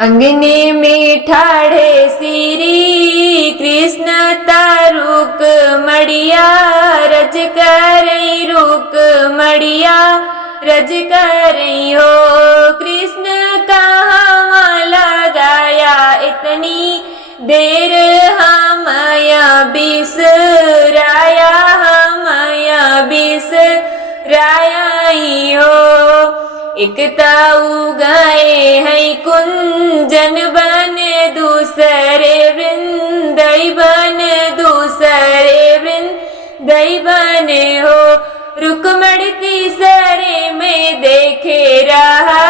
अंगने में ठाड़े श्री कृष्ण तारुक मड़िया रज करई रुक मड़िया रज करई हो। कृष्ण कहाँ लगाया इतनी देर हमया बिसराया हमया बिसराया हो। एकता उगाए हैं कुंजन बन दूसरे वृंद बन दूसरे वृंद बन हो। रुकमण तीसरे में देखे रहा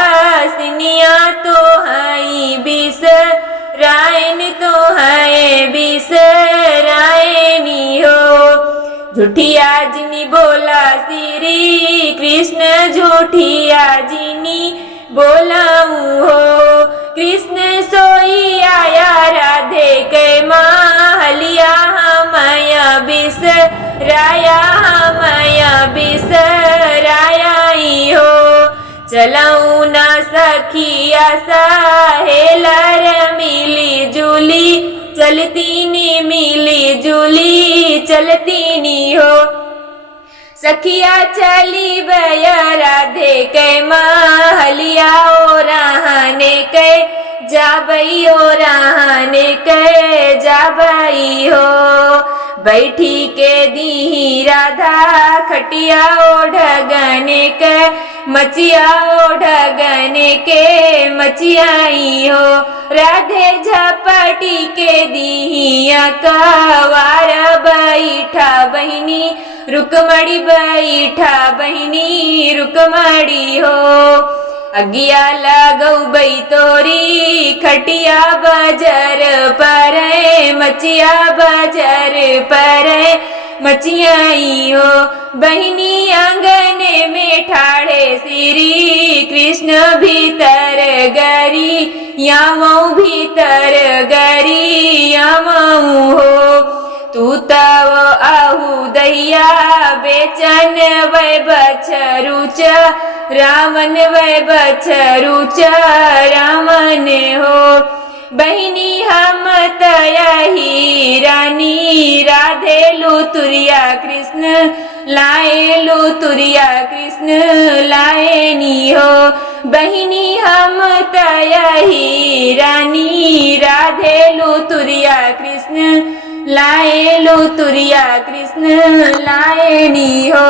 सिनिया तो हाई बिसरायन तो है बिसरायनी हो। झूठिया जिनी बोला श्री कृष्ण झूठिया जिनी बोलाऊं हो। कृष्ण सोई आया राधे के महलिया हमया बिसराया हमया बिसराया हो। चलाऊं ना सखिया सहेलर मिली जुली चलती नी मिली जुली चलती नी हो। सखिया चली बया राधे के महलिया ओ रहने के जाबई ओ रहने के जाबई हो। बैठी के दी राधा खटिया ओढ़गने के मचिया ओढ़गने के मचियाई हो। राधे झपटी के दिहिया कवार बैठा बहिनी रुकमणी बैठा बहिनी रुकमणी हो। अगिया लगऊ बई तोरी खटिया बजर पर मचिया बजर पर मचियाई हो। बहिनी आंगने में ठाड़े श्री कृष्ण भीतर गरी यामऊ भीतर गरी यामऊ हो। तू तव आहू दहिया बेचन वै बछरुच रामन वै बछरुच रामन हो। बहिनी हम तयही रानी राधे लुतुरिया कृष्ण लाए लुतुरिया कृष्ण लाए नी हो। बहिनी हम तयही रानी राधे लुतुरिया कृष्ण लाए लुतुरिया कृष्ण लाए नी हो।